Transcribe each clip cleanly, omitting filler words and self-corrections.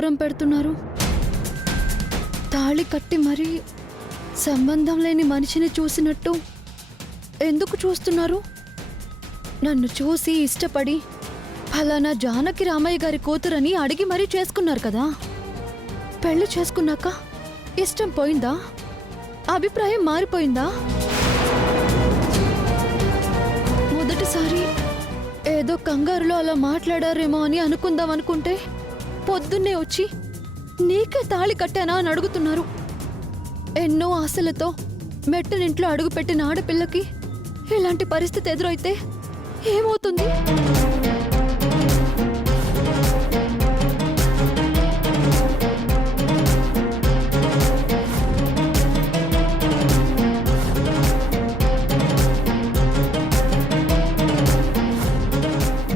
దూరం పెడుతున్నారు? తాళి కట్టి మరీ సంబంధం లేని మనిషిని చూసినట్టు ఎందుకు చూస్తున్నారు? నన్ను చూసి ఇష్టపడి ఫలానా జానకి రామయ్య గారి కూతురని అడిగి మరీ చేసుకున్నారు కదా. పెళ్లి చేసుకున్నాక ఇష్టం పోయిందా? అభిప్రాయం మారిపోయిందా? మొదటిసారి ఏదో కంగారులో అలా మాట్లాడారేమో అని అనుకుందాం అనుకుంటే పొద్దున్నే వచ్చి నీకే తాళి కట్టానా అని అడుగుతున్నారు. ఎన్నో ఆశలతో మెట్టనింట్లో అడుగుపెట్టిన ఆడపిల్లకి ఇలాంటి పరిస్థితి ఎదురైతే ఏమవుతుంది?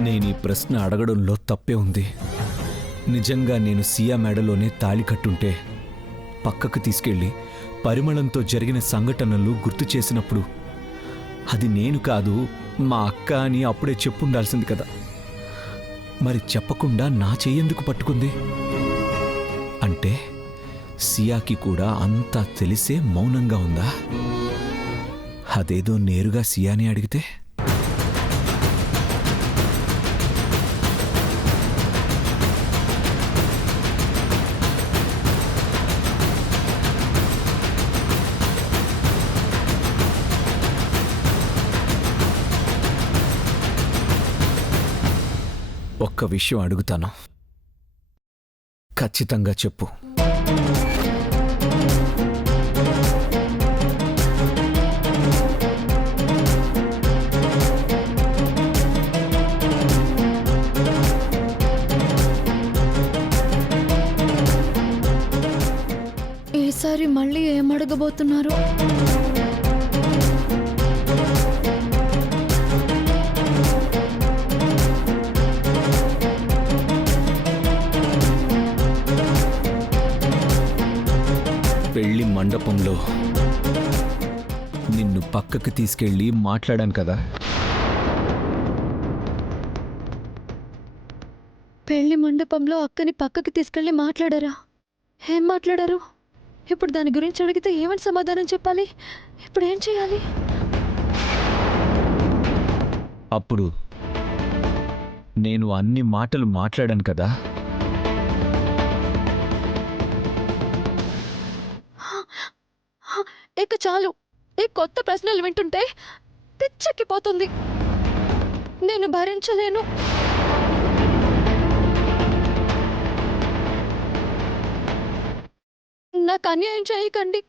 నేను ఈ ప్రశ్న అడగడంలో తప్పే ఉంది. నిజంగా నేను సియా మేడలోనే తాళి కట్టుంటే పక్కకు తీసుకెళ్లి పరిమళంతో జరిగిన సంఘటనలు గుర్తు చేసినప్పుడు అది నేను కాదు మా అక్క అని అప్పుడే చెప్పుండాల్సింది కదా. మరి చెప్పకుండా నా చెయ్యెందుకు పట్టుకుంది? అంటే సియాకి కూడా అంతా తెలిసే మౌనంగా ఉందా? అదేదో నేరుగా సియాని అడిగితే? ఒక్క విషయం అడుగుతాను, ఖచ్చితంగా చెప్పు. ఈసారి మళ్ళీ ఏమడగబోతున్నారు? పెళ్లి మండపంలో నిన్ను పక్కకి తీసుకెళ్ళి మాట్లాడాను కదా. పెళ్లి మండపంలో అక్కని పక్కకి తీసుకెళ్లి మాట్లాడారా? ఏం మాట్లాడారు? ఇప్పుడు దాని గురించి అడిగితే ఏమని సమాధానం చెప్పాలి? ఇప్పుడు ఏం చేయాలి? అప్పుడు నేను అన్ని మాటలు మాట్లాడాను కదా. ఇక చాలు. ఈ కొత్త ప్రశ్నలు వింటుంటే పిచ్చెక్కిపోతుంది. నేను భరించలేను. నాకు అన్యాయం చేయకండి.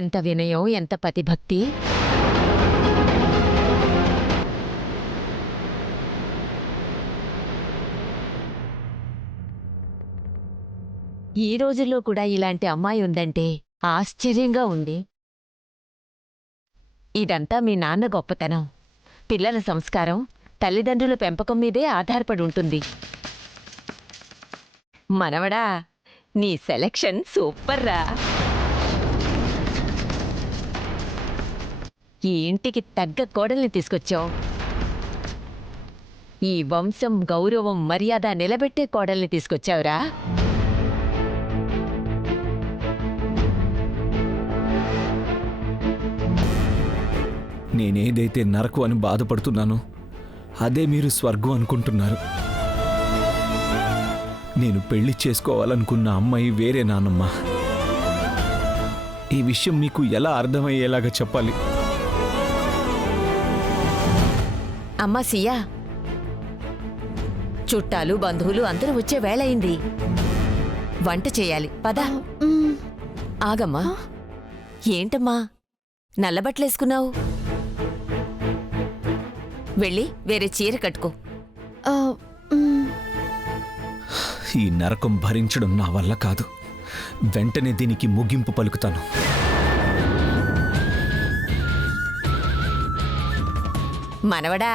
ఎంత వినయం, ఎంత పతిభక్తి! ఈ రోజుల్లో కూడా ఇలాంటి అమ్మాయి ఉందంటే ఆశ్చర్యంగా ఉంది. ఇదంతా మీ నాన్న గొప్పతనం. పిల్లల సంస్కారం తల్లిదండ్రుల పెంపకం మీదే ఆధారపడి ఉంటుంది. మనవడా, నీ సెలక్షన్ సూపర్రా. ఈ ఇంటికి తగ్గ కోడల్ని తీసుకొచ్చావు. ఈ వంశం గౌరవం మర్యాద నిలబెట్టే కోడల్ని తీసుకొచ్చావురా. నేనేదైతే నరకం అని బాధపడుతున్నానో అదే మీరు స్వర్గం అనుకుంటున్నారు. నేను పెళ్లి చేసుకోవాలనుకున్న అమ్మాయి వేరే నాన్నమ్మ. ఈ విషయం మీకు ఎలా అర్థమయ్యేలాగా చెప్పాలి? అమ్మా సియా, చుట్టాలు బంధువులు అందరూ వచ్చే వేళయింది. వంట చేయాలి, పదా. ఆగమ్మా, ఏంటమ్మా నల్లబట్టలేసుకున్నావు? వెళ్ళి వేరే చీర కట్టుకో. ఈ నరకం భరించడం నా వల్ల కాదు. వెంటనే దీనికి ముగింపు పలుకుతాను. మనవడా,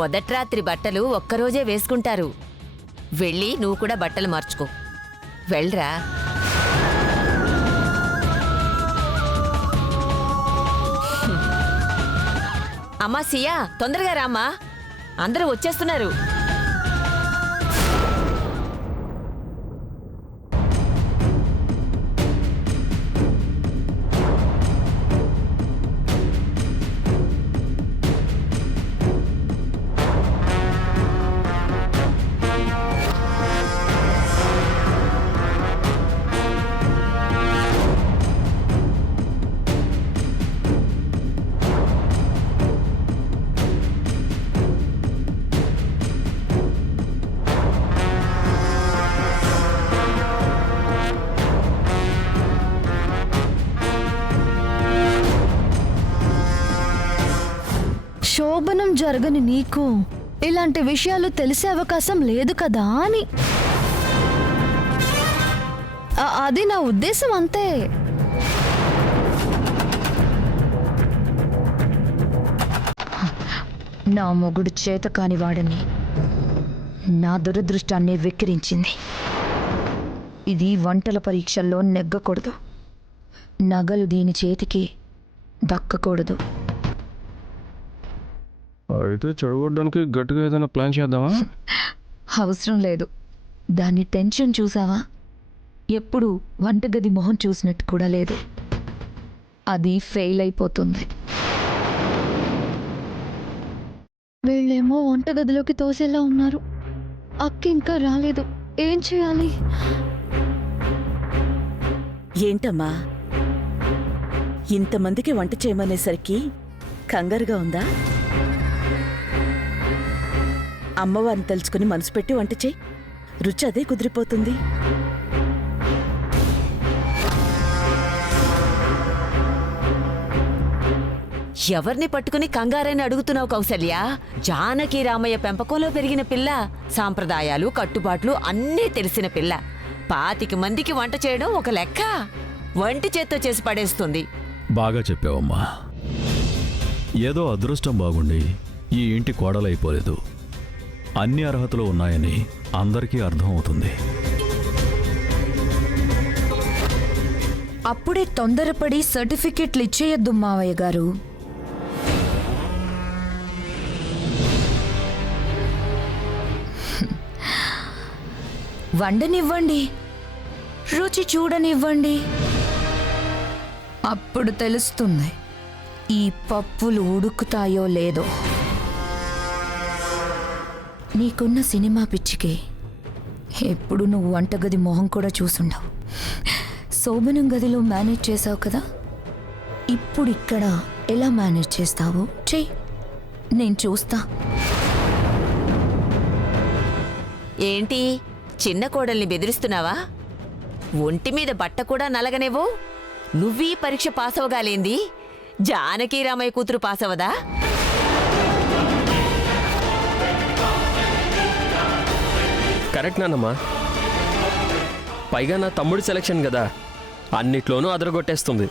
మొదట్రాత్రి బట్టలు ఒక్కరోజే వేసుకుంటారు. వెళ్ళి నువ్వు కూడా బట్టలు మార్చుకో. వెళ్ళరా. అమ్మా సియా, తొందరగా రామ్మా, అందరూ వచ్చేస్తున్నారు. శోభనం జరగని నీకు ఇలాంటి విషయాలు తెలిసే అవకాశం లేదు కదా అని. అది నా ఉద్దేశం అంతే. నా మొగుడు చేతకాని వాడని నా దురదృష్టాన్ని వెక్కిరించింది. ఇది వంటల పరీక్షల్లో నెగ్గకూడదు. నగలు దీని చేతికి దక్కకూడదు. అయితే చెడగొట్టడానికి గట్టిగా ఏదైనా ప్లాన్ చేద్దామా? అవసరం లేదు. దాని టెన్షన్ చూసావా? ఎప్పుడు వంటగది మొహం చూసినట్టు కూడా లేదు. అది ఫెయిల్ అయిపోతుంది. వీళ్ళేమో వంటగదిలోకి తోసేలా ఉన్నారు. అక్క ఇంకా రాలేదు. ఏం చేయాలి? ఏంటమ్మా, ఇంతమందికి వంట చేయమనేసరికి కంగారుగా ఉందా? అమ్మవారిని తెలుసుకుని మనసు పెట్టి వంట చేయి, రుచి అదే కుదిరిపోతుంది. ఎవరిని పట్టుకుని కంగారని అడుగుతున్నావు కౌసల్య? జానకి రామయ్య పెంపకంలో పెరిగిన పిల్ల, సాంప్రదాయాలు కట్టుబాట్లు అన్నీ తెలిసిన పిల్ల. 25 మందికి వంట చేయడం ఒక లెక్క, వంటి చేత్తో చేసి పడేస్తుంది. బాగా చెప్పావమ్మా. ఏదో అదృష్టం బాగుండి ఈ ఇంటి కోడలైపోలేదు. అన్ని అర్హతలు ఉన్నాయని అందరికీ అర్థం అవుతుంది. అప్పుడే తొందరపడి సర్టిఫికెట్లు ఇచ్చేయొద్దు మావయ్య గారు. వండనివ్వండి, రుచి చూడనివ్వండి. అప్పుడు తెలుస్తుంది ఈ పప్పులు ఉడుకుతాయో లేదో. నీకున్న సినిమా పిచ్చికి ఎప్పుడు నువ్వు వంటగది మొహం కూడా చూసుండవు. శోభనం గదిలో మేనేజ్ చేసావు కదా, ఇప్పుడు ఇక్కడ ఎలా మేనేజ్ చేస్తావు చెయ్యి, నేను చూస్తా. ఏంటి, చిన్న కోడల్ని బెదిరిస్తున్నావా? ఒంటి మీద బట్ట కూడా నలగనేవో. నువ్వీ పరీక్ష పాసవగాలేంది, జానకి రామయ్య కూతురు పాసవదా? కరెక్ట్ నాన్నమ్మా. పైగా నా తమ్ముడి సెలక్షన్ కదా, అన్నిట్లోనూ అదరగొట్టేస్తుంది.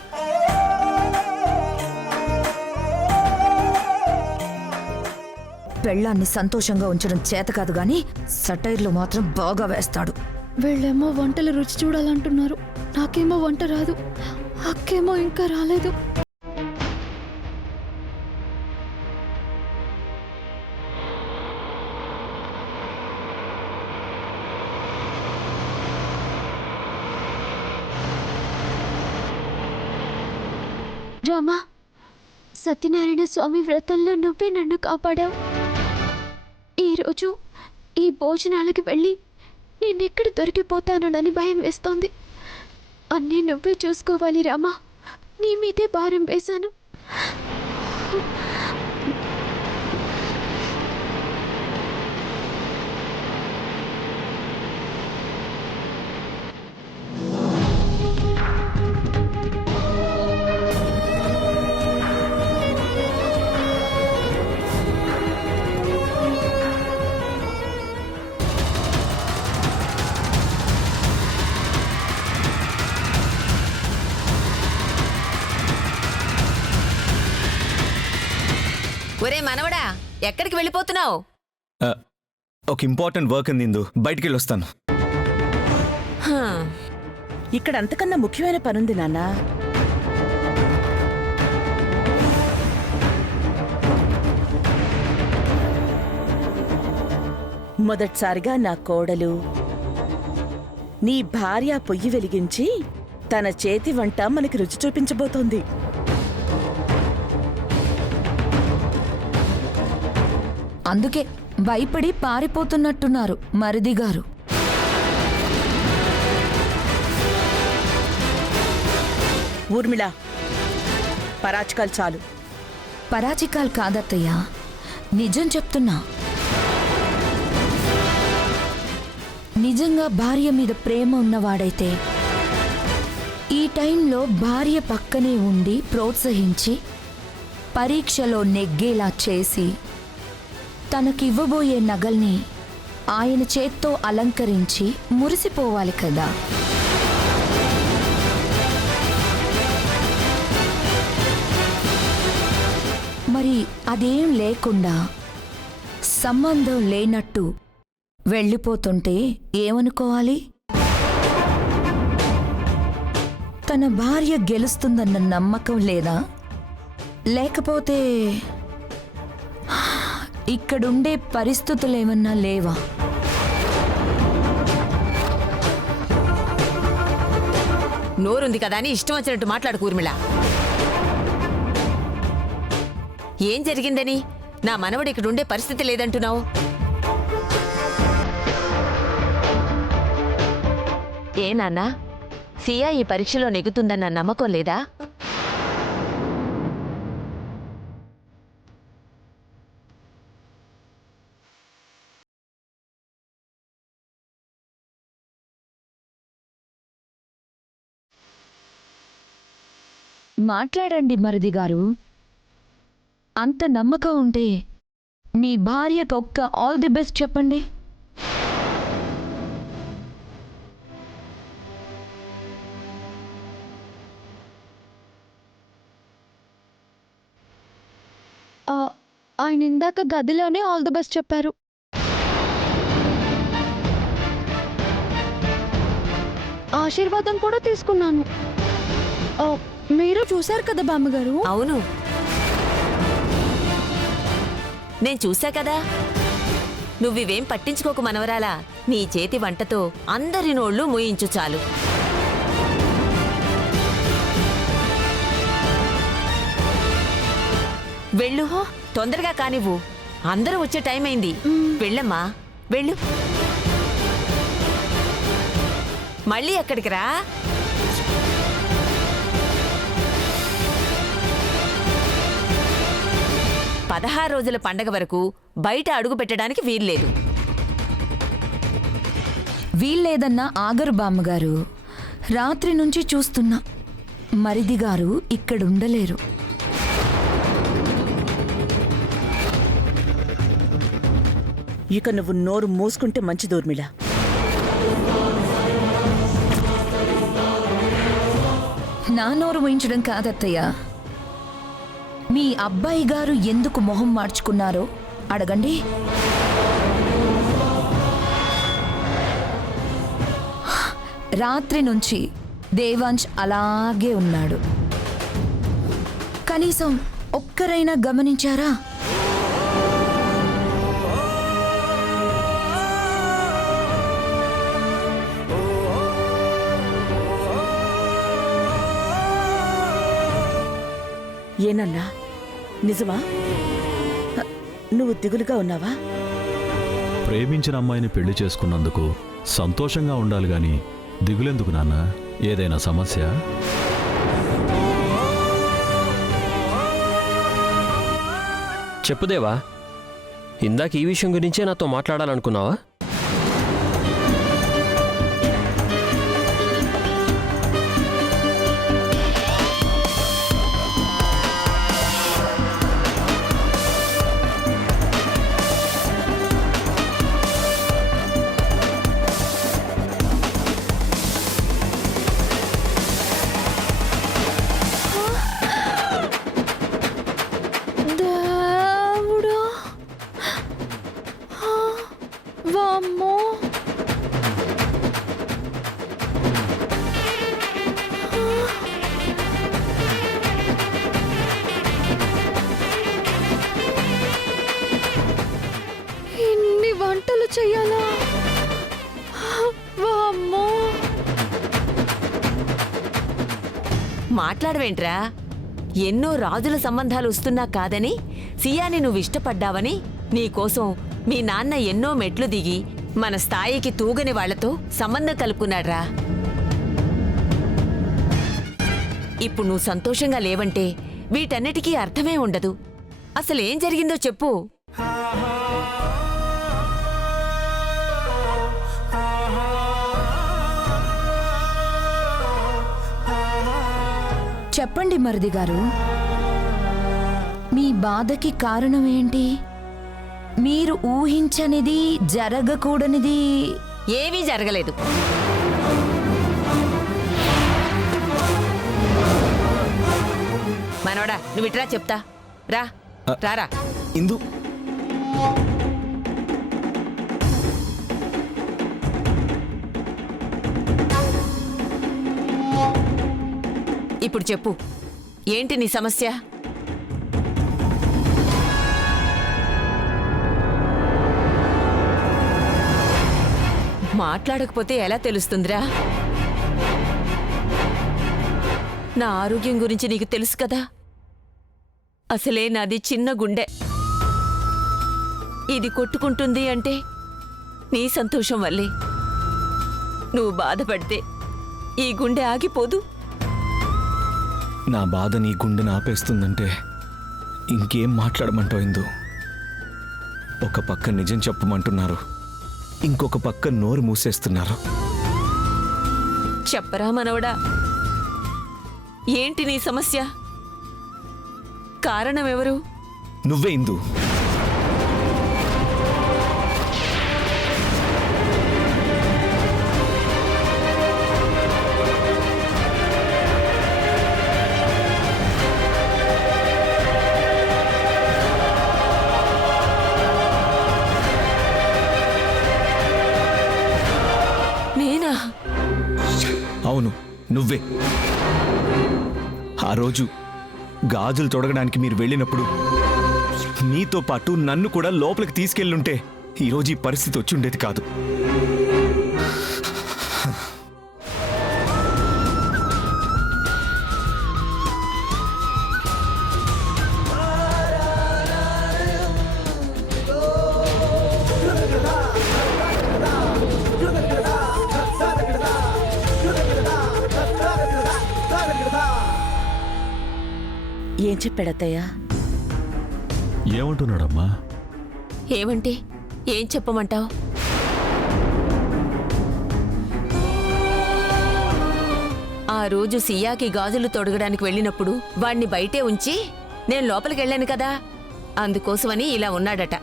పెళ్ళాన్ని సంతోషంగా ఉంచడం చేత కాదు గాని సటైర్లు మాత్రం బాగా వేస్తాడు. వీళ్ళేమో వంటల రుచి చూడాలంటున్నారు. నాకేమో వంట రాదు. అక్కేమో ఇంకా రాలేదు. రామా, సత్యనారాయణ స్వామి వ్రతంలో నువ్వే నన్ను కాపాడావు. ఈరోజు ఈ భోజనాలకి వెళ్ళి నేనెక్కడ దొరికిపోతానని భయం వేస్తోంది. అన్నీ నువ్వే చూసుకోవాలి రామా, నీ మీదే భారం వేశాను. ఒరే మనవడా, ఎక్కడికి వెళ్ళిపోతున్నావు? ఒక ఇంపార్టెంట్ వర్క్ ఉంది ఇందు, బయటికి వెళ్ళొస్తాను. ఇక్కడ అంతకన్నా ముఖ్యమైన పనుంది నాన్నా. మొదటిసారిగా నా కోడలు నీ భార్య పొయ్యి వెలిగించి తన చేతి వంట మనకి రుచి చూపించబోతోంది. అందుకే భయపడి పారిపోతున్నట్టున్నారు మరిది గారు. ఊర్మిళ, పరాచకాలు చాలు. పరాచికాలు కాదత్తయ్యా, నిజం చెప్తున్నా. నిజంగా భార్య మీద ప్రేమ ఉన్నవాడైతే ఈ టైంలో భార్య పక్కనే ఉండి ప్రోత్సహించి పరీక్షలో నెగ్గేలా చేసి తనకివ్వబోయే నగల్ని ఆయన చేత్తో అలంకరించి మురిసిపోవాలి కదా. మరి అదేం లేకుండా సంబంధం లేనట్టు వెళ్ళిపోతుంటే ఏమనుకోవాలి? తన భార్య గెలుస్తుందన్న నమ్మకం లేదా? లేకపోతే ఇక్కడుండే పరిస్థితులేమన్నా లేవా? నోరుంది కదా అని ఇష్టం వచ్చినట్టు మాట్లాడు ఊర్మిళ. ఏం జరిగిందని నా మనవడు ఇక్కడుండే పరిస్థితి లేదంటున్నావు? ఏ నాన్నా, సియా ఈ పరీక్షలో నెగ్గుతుందన్న నమ్మకం లేదా? మాట్లాడండి మరిది గారు. అంత నమ్మకం ఉంటే మీ భార్యకు ఆల్ ది బెస్ట్ చెప్పండి. ఆయన ఇందాక గదిలోనే ఆల్ ది బెస్ట్ చెప్పారు. ఆశీర్వాదం కూడా తీసుకున్నాను. మీరు చూశారు కదా బామ్మగారు? అవును, నేను చూసా కదా. నువ్వివేం పట్టించుకోకు మనవరాలా. నీ చేతి వంటతో అందరి నోళ్ళు మూయించు చాలు. వెళ్ళు, తొందరగా కానివ్వు. అందరూ వచ్చే టైం అయింది. వెళ్ళమ్మా, వెళ్ళు. మళ్ళీ ఎక్కడికి రా. పదహారు రోజుల పండగ వరకు బయట అడుగు పెట్టడానికి వీల్లేదు. వీల్లేదన్నా ఆగరు బామ్మగారు. రాత్రి నుంచి చూస్తున్నా మరిది గారు ఇక్కడుండలేరు. ఇక నువ్వు నోరు మూసుకుంటే మంచిది ఊర్మిళ. నా నోరు మూయించడం కాదత్తయ్య. మీ అబ్బాయి గారు ఎందుకు మొహం మార్చుకున్నారో అడగండి. రాత్రి నుంచి దేవాంశ్ అలాగే ఉన్నాడు. కనీసం ఒక్కరైనా గమనించారా? ఏనన్నా, నిజమా? నువ్వు దిగులుగా ఉన్నావా? ప్రేమించిన అమ్మాయిని పెళ్లి చేసుకున్నందుకు సంతోషంగా ఉండాలి గాని దిగులెందుకు నాన్న? ఏదైనా సమస్య? చెప్పుదేవా, ఇందాక ఈ విషయం గురించే నాతో మాట్లాడాలనుకున్నావా? దేవుడా, మాట్లాడవేంట్రా? ఎన్నో రాజుల సంబంధాలు వస్తున్నా కాదని సియాని నువ్వు ఇష్టపడ్డావని నీకోసం మీ నాన్న ఎన్నో మెట్లు దిగి మన స్థాయికి తూగని వాళ్లతో సంబంధం కలుపుకున్నాడ్రా. ఇప్పుడు నువ్వు సంతోషంగా లేవంటే వీటన్నిటికీ అర్థమే ఉండదు. అసలేం జరిగిందో చెప్పు. చెప్పండి మరిది గారు, మీ బాధకి కారణం ఏంటి? మీరు ఊహించనిది, జరగకూడనిది ఏమీ జరగలేదు. మనోడా, నువ్వు ఇట్రా చెప్తా. రా రారా. ఇందు, ఇప్పుడు చెప్పు, ఏంటి నీ సమస్య? మాట్లాడకపోతే ఎలా తెలుస్తుందిరా? నా ఆరోగ్యం గురించి నీకు తెలుసు కదా. అసలే నాది చిన్న గుండె. ఇది కొట్టుకుంటుంది అంటే నీ సంతోషం వల్లే. నువ్వు బాధపడితే ఈ గుండె ఆగిపోదు. నా బాధ నీ గుండెని ఆపేస్తుందంటే ఇంకేం మాట్లాడమంటావు ఇందు? ఒక పక్క నిజం చెప్పమంటున్నారు, ఇంకొక పక్క నోరు మూసేస్తున్నారు. చెప్పరా మనవడా, ఏంటి నీ సమస్య? కారణం ఎవరు? నువ్వే ఇందు. నేనా? అవును, నువ్వే. ఆ రోజు గాజులు తొడగడానికి మీరు వెళ్ళినప్పుడు నీతో పాటు నన్ను కూడా లోపలికి తీసుకెళ్ళుంటే ఈరోజు ఈ పరిస్థితి వచ్చి ఉండేది కాదు. ఏం చెప్పాడత్తయ్యా? ఏమంటున్నాడమ్మా? ఏమంటే ఏం చెప్పమంటావు? ఆ రోజు సియాకి గాజులు తొడగడానికి వెళ్ళినప్పుడు వాణ్ణి బయటే ఉంచి నేను లోపలికి వెళ్ళాను కదా, అందుకోసమని ఇలా ఉన్నాడట.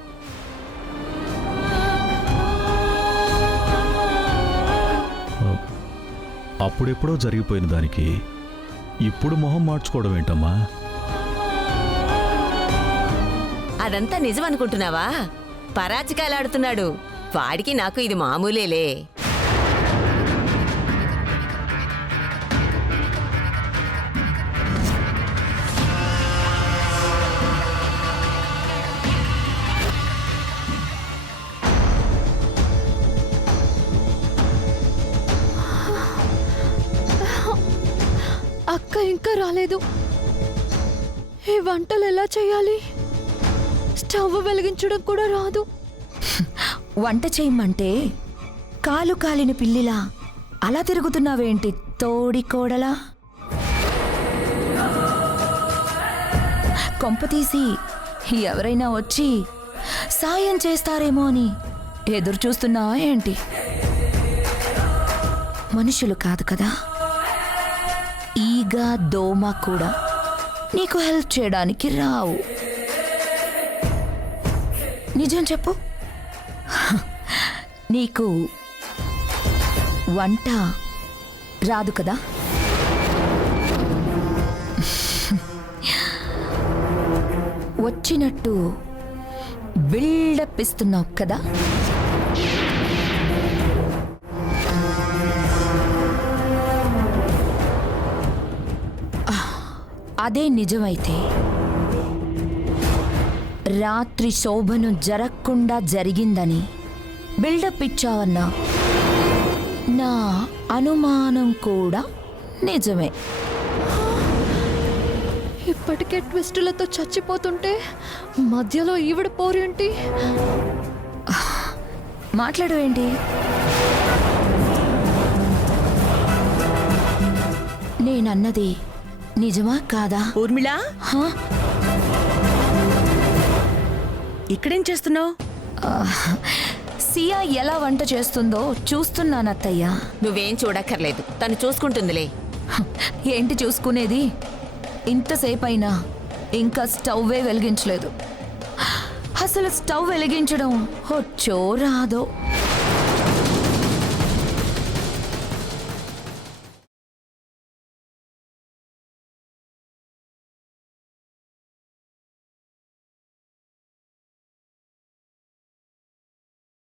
అప్పుడెప్పుడో జరిగిపోయిన దానికి ఇప్పుడు మొహం మార్చుకోవడం ఏంటమ్మా? అదంతా నిజం అనుకుంటున్నావా? పరాచికాయలాడుతున్నాడు. వాడికి నాకు ఇది మామూలేలే. అక్క ఇంకా రాలేదు. ఈ వంటలు ఎలా చేయాలి? స్టవ్ వెలిగించడం కూడా రాదు. వంట చేయమంటే కాలు కాలిన పిల్లిలా అలా తిరుగుతున్నావేంటి తోడి కోడలా? కొంపతీసి ఎవరైనా వచ్చి సాయం చేస్తారేమో అని ఎదురు చూస్తున్నావా ఏంటి? మనుషులు కాదు కదా, ఈగ దోమ కూడా నీకు హెల్ప్ చేయడానికి రావు. నిజం చెప్పు, నీకు వంట రాదు కదా? వచ్చినట్టు బిల్డప్ ఇస్తున్నావు కదా? అదే నిజమైతే రాత్రి శోభను జరగకుండా జరిగిందని బిల్డప్ ఇచ్చావన్నా నా అనుమానం కూడా నిజమే. ఇప్పటికే ట్విస్టులతో చచ్చిపోతుంటే మధ్యలో ఈవిడ పోరేంటి? మాట్లాడవేంటి? నేనన్నది నిజమా కాదా? ఊర్మిళ, హా? ఇక్కడేం చేస్తున్నావు? సియా ఎలా వంట చేస్తుందో చూస్తున్నానత్తయ్యా. నువ్వేం చూడక్కర్లేదు, తను చూసుకుంటుందిలే. ఏంటి చూసుకునేది? ఇంతసేపు అయినా ఇంకా స్టవ్వే వెలిగించలేదు. అసలు స్టవ్ వెలిగించడం వచ్చో రాదో.